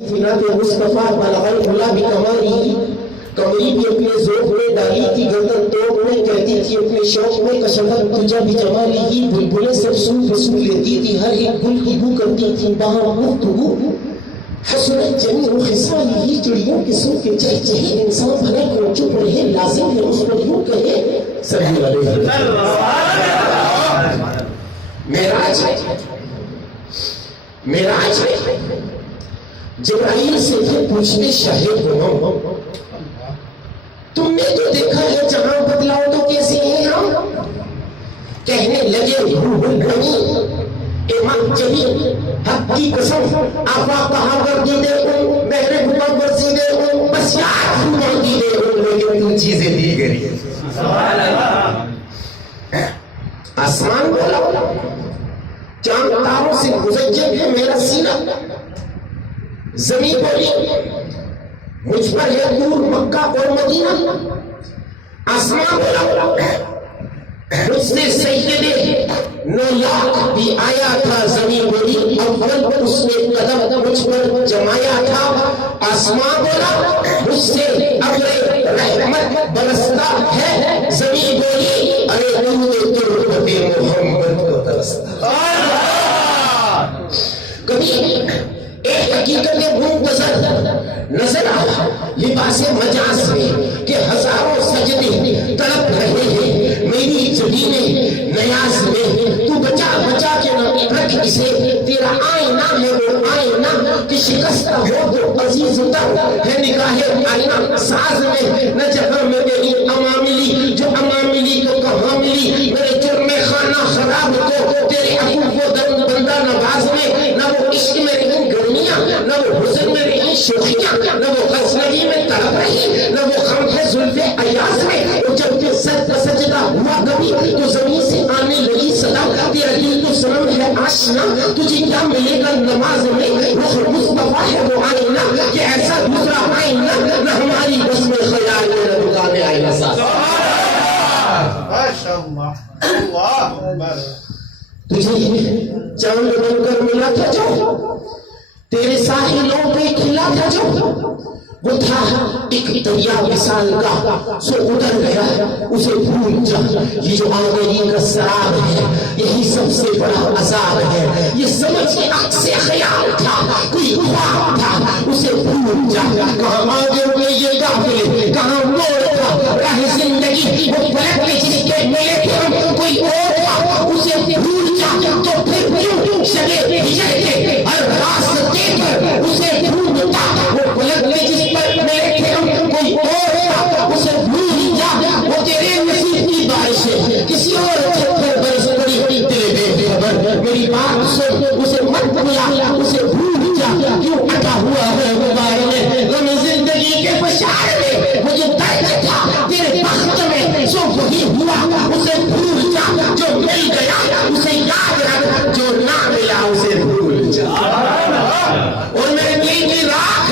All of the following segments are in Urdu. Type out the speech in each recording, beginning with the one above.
مصطفیٰ بلغل بلا بھی کماری کمری بھی اپنے ذوق میں ڈالی تھی گردن توڑ میں کہتی تھی اپنے شوق میں کشفت تجھا بھی جمالی ہی بلبلیں سب سو بسو لیتی تھی ہر ایک گل کی بو کرتی تھی وہاں گفتگو حسنت جمیع خصالی ہی چڑیوں کے سو کے چہچہے انسان بھلے کو چپ رہے لازم ہے اس کو یوں کہے صلی اللہ علیہ معراج جبرائیل سے پھر پوچھنے شاہد ہو تم نے تو دیکھا ہے جہاں بدلاؤ تو کیسے ہیں ہم کہنے لگے روح الامین امام جمیل حق کی قسم آفاق بہاور دیدے ان مہر مطور سیدے ان بس یاد ہوا دیدے ان لیکن تم چیزیں دی گئی آسمان بولا چاند تاروں سے مزین ہے میرا سینہ زمین بولی مجھ پر ہے نور مکہ اور مدینہ آسمان بولا مجھ سے سیدے 9 لاکھ بھی آیا تھا زمین بولی اول اس نے قدم مجھ پر جمایا تھا آسمان بولا مجھ سے ابر رحمت برستا ہے زمین بولی ارے دودھ تربت محمد کو ترستا کبھی ایک حقیقت نظر آیا لباس مجاز میں کہ ہزاروں سجدے تڑپ رہے ہیں میری جبینِ نیاز میں تو بچا بچا کے نہ رکھ اسے تیرا آئینہ ہے وہ آئینہ کہ شکستہ ہو تو عزیز تر ہے نگاہ آئینہ ساز میں نہ جگہ میں میری اما ملی جو اما ملی تو کہاں ملی میرے جرم خانہ خراب کو تیرے عفو کو بندہ نواز میں نہ وہ عشق میں رہی گرمیاں نہ وہ حسن میں رہی شوخیاں نہ وہ غزنوی میں تڑپ رہی نہ وہ خم ہے زلف ایاز میں اور جب کہ سجدہ ہوا کبھی تو زمین سے آنے لگی صدا تیرا دل تو صنم ہے آشنا تجھے کیا ملے گا نماز میں رخ مصطفیٰ ہے وہ آئینہ کہ ایسا دوسرا آئینہ نہ ہماری بس میں خیال میں نہ دکان آئینہ ساز تجھے چاند بن کر ملا تھا جو تیرے ساحلوں پہ کھلا تھا جو وہ تھا ایک دریا مثال کا سو اتر گیا اسے بھول جا یہ جو آگری کا سراب ہے یہی سب سے بڑا عذاب ہے یہ سمجھ کے عکس سے خیال تھا کوئی خواب تھا اسے بھول جا کہاں آگے ہوئے یہ گافلے کہاں موڑ تھا راہ زندگی وہ پلک میں جس کے ملے تھے ہم کوئی اور تھا اسے بھول جا تو پھر کیوں شبے ہجر کے ہر راستے پر اسے بھول جا وہ پلک میں جس پر ملے تھے ہم کوئی اور تھا اسے بھول جا وہ تیرے نصیب کی بارش ہے کسی اور چھت پر برس پڑی تیرے بے خبر میری بات سن اسے مت بلا اسے بھول جا کیوں اٹا ہوا ہے غبار میں غم زندگی کے بشار میں مجھے درد تھا تیرے بخت میں سو وہی ہوا اسے بھول جا جو مل گیا اسے یاد رکھ جو نہ ملا اسے بھول جا اور میرے دل کی راکھ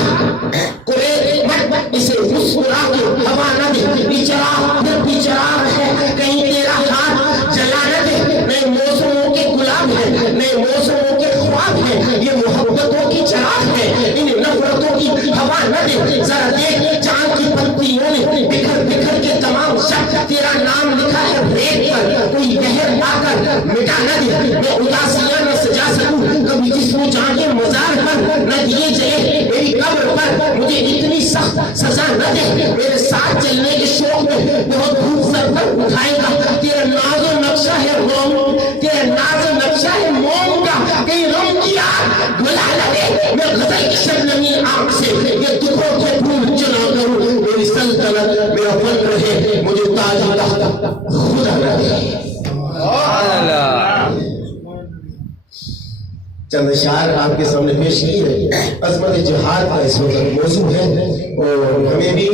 قریب مت اسے مسکرا کے ہوا نہ دے بیچارہ پھر بیچارہ ہے کہیں تیرا ہاتھ جلا نہ دے نئے موسموں کے گلاب ہیں نئے موسموں کے خواب ہیں یہ محبتوں کی چراغ ہے ان نفرتوں کی ہوا نہ دے ذرا دیکھ چاند کی پنکھیوں میں بکھر بکھر کے تمام شب تیرا نام لکھا ہے ریت پر کوئی بہر آ کر مٹا نہ دے میں اداسیاں نہ سجا سکوں کبھی جسم جان کے مزار پر نہ دیے جائے میری قبر پر مجھے اتنی سخت سزا نہ دے میرے ساتھ چلنے کے شوق میں بہت دھوپ سر پر اٹھائے گا تیرا ناز و نقشہ ہے موم تیرا ناز و نقشہ ہے موم کا کہیں رم کیا گلا لگے میں غزل کی شبنمی آنکھ سے یہ دکھوں کے پھول چنا کروں میری سلطنت میرا فن رہے مجھے تاج تخت خدا رہے چند اشعار آپ کے سامنے پیش کی ہے عظمت جہاد کا اس وقت موضوع ہے اور ہمیں بھی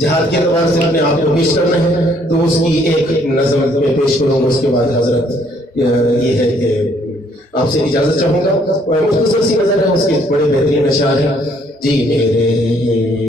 جہاد کے اعتبار سے اپنے آپ کو پیش کرنا ہے تو اس کی ایک نظم میں پیش کروں گا اس کے بعد حضرت یہ ہے کہ آپ سے اجازت چاہوں گا اور مختصر سی نظر ہے اس کے بڑے بہترین اشعار ہیں جی میرے